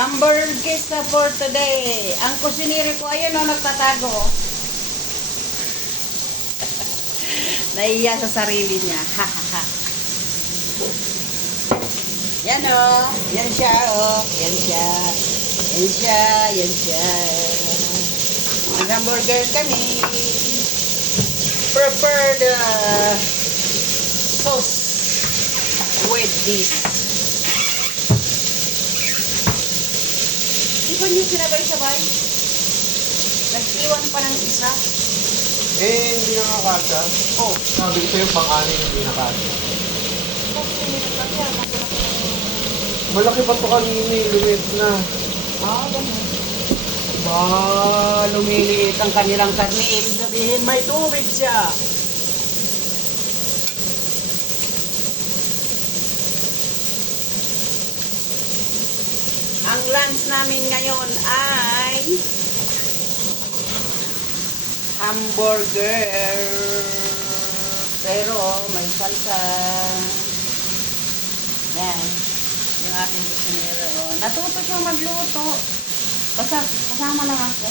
Hamburgers na for today. Ang kusiniri ko, ayun o, nagtatago. Naiya sa sarili niya. Ha, ha, ha. Yan o. Yan siya o. Yan siya. Yan siya. Yan siya. Mag-hamburger kami. Prepare the sauce with this. Di ba niyo sinabay-sabay? Nag-iwan pa ng isa. Eh, hindi na nakakasya. Oh. Sabi ko sa'yo, pang-anin hindi nakakasya. Malaki pa to kanina eh, luwit na. Ah, ganun. Ba, lumiliit ang kanilang karne. Ibig sabihin, may tubig siya. Ang lunch namin ngayon ay hamburger. Pero may salsa. Yan. Yung ating kusinero. Natuto siya magluto. Basta kasama lang ako.